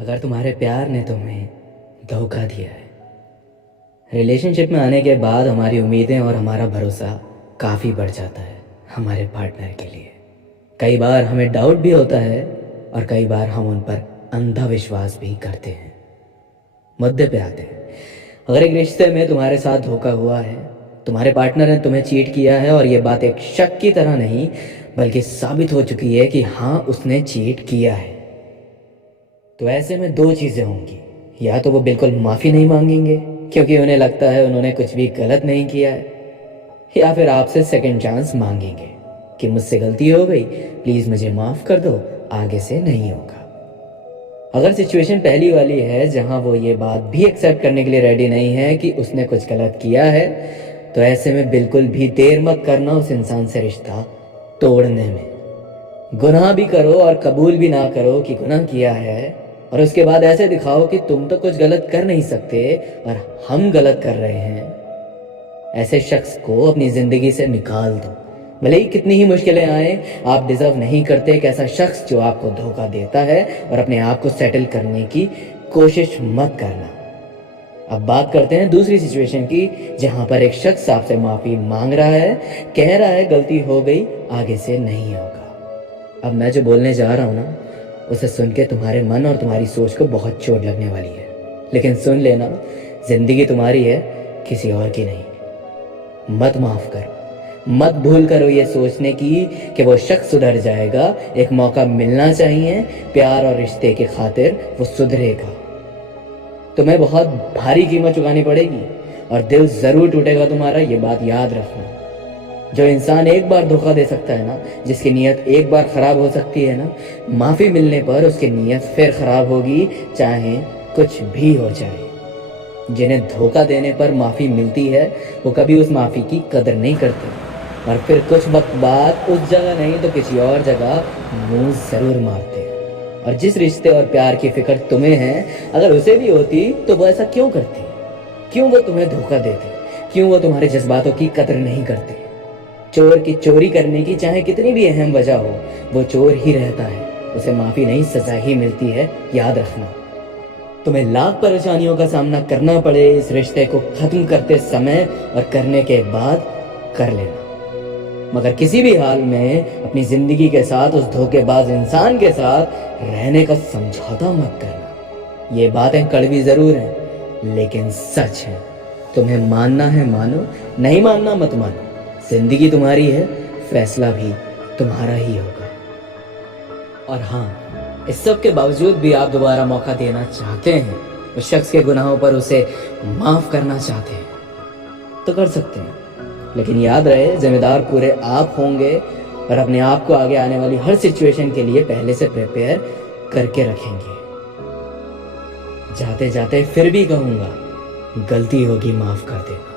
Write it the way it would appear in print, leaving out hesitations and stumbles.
अगर तुम्हारे प्यार ने तुम्हें धोखा दिया है, रिलेशनशिप में आने के बाद हमारी उम्मीदें और हमारा भरोसा काफ़ी बढ़ जाता है हमारे पार्टनर के लिए। कई बार हमें डाउट भी होता है और कई बार हम उन पर अंधा विश्वास भी करते हैं। मुद्दे पे आते हैं। अगर एक रिश्ते में तुम्हारे साथ धोखा हुआ है, तुम्हारे पार्टनर ने तुम्हें चीट किया है और ये बात एक शक की तरह नहीं बल्कि साबित हो चुकी है कि हाँ उसने चीट किया है, तो ऐसे में दो चीज़ें होंगी। या तो वो बिल्कुल माफ़ी नहीं मांगेंगे क्योंकि उन्हें लगता है उन्होंने कुछ भी गलत नहीं किया है, या फिर आपसे सेकंड चांस मांगेंगे कि मुझसे गलती हो गई, प्लीज़ मुझे माफ़ कर दो, आगे से नहीं होगा। अगर सिचुएशन पहली वाली है जहां वो ये बात भी एक्सेप्ट करने के लिए रेडी नहीं है कि उसने कुछ गलत किया है, तो ऐसे में बिल्कुल भी देर मत करना उस इंसान से रिश्ता तोड़ने में। गुनाह भी करो और कबूल भी ना करो कि गुनाह किया है और उसके बाद ऐसे दिखाओ कि तुम तो कुछ गलत कर नहीं सकते और हम गलत कर रहे हैं। ऐसे शख्स को अपनी ज़िंदगी से निकाल दो, भले ही कितनी ही मुश्किलें आए। आप डिज़र्व नहीं करते एक ऐसा शख्स जो आपको धोखा देता है, और अपने आप को सेटल करने की कोशिश मत करना। अब बात करते हैं दूसरी सिचुएशन की, जहां पर एक शख्स आपसे माफ़ी मांग रहा है, कह रहा है गलती हो गई, आगे से नहीं होगा। अब मैं जो बोलने जा रहा हूँ ना, उसे सुन के तुम्हारे मन और तुम्हारी सोच को बहुत चोट लगने वाली है, लेकिन सुन लेना, ज़िंदगी तुम्हारी है, किसी और की नहीं। मत माफ़ करो, मत भूल करो ये सोचने की कि वो शख्स सुधर जाएगा। एक मौका मिलना चाहिए, प्यार और रिश्ते के खातिर वो सुधरेगा। तुम्हें बहुत भारी कीमत चुकानी पड़ेगी और दिल ज़रूर टूटेगा तुम्हारा, ये बात याद रखना। जो इंसान एक बार धोखा दे सकता है ना, जिसकी नीयत एक बार ख़राब हो सकती है ना, माफ़ी मिलने पर उसकी नीयत फिर ख़राब होगी, चाहे कुछ भी हो जाए। जिन्हें धोखा देने पर माफ़ी मिलती है वो कभी उस माफ़ी की कदर नहीं करते और फिर कुछ वक्त बाद उस जगह नहीं तो किसी और जगह मुंह ज़रूर मारते हैं। और जिस रिश्ते और प्यार की फिक्र तुम्हें है, अगर उसे भी होती तो वो ऐसा क्यों करती? क्यों वो तुम्हें धोखा देते? क्यों वो तुम्हारे जज्बातों की कदर नहीं करते? चोर की चोरी करने की चाहे कितनी भी अहम वजह हो, वो चोर ही रहता है, उसे माफ़ी नहीं सज़ा ही मिलती है, याद रखना। तुम्हें लाख परेशानियों का सामना करना पड़े इस रिश्ते को ख़त्म करते समय और करने के बाद कर लेना, मगर किसी भी हाल में अपनी ज़िंदगी के साथ उस धोखेबाज इंसान के साथ रहने का समझौता मत करना। ये बातें कड़वी ज़रूर हैं लेकिन सच है। तुम्हें मानना है मानो, नहीं मानना मत मानो। ज़िंदगी तुम्हारी है, फैसला भी तुम्हारा ही होगा। और हाँ, इस सब के बावजूद भी आप दोबारा मौका देना चाहते हैं, उस शख्स के गुनाहों पर उसे माफ़ करना चाहते हैं, तो कर सकते हैं, लेकिन याद रहे जिम्मेदार पूरे आप होंगे और अपने आप को आगे आने वाली हर सिचुएशन के लिए पहले से प्रिपेयर करके रखेंगे। जाते जाते फिर भी कहूँगा, गलती होगी माफ़ कर देना।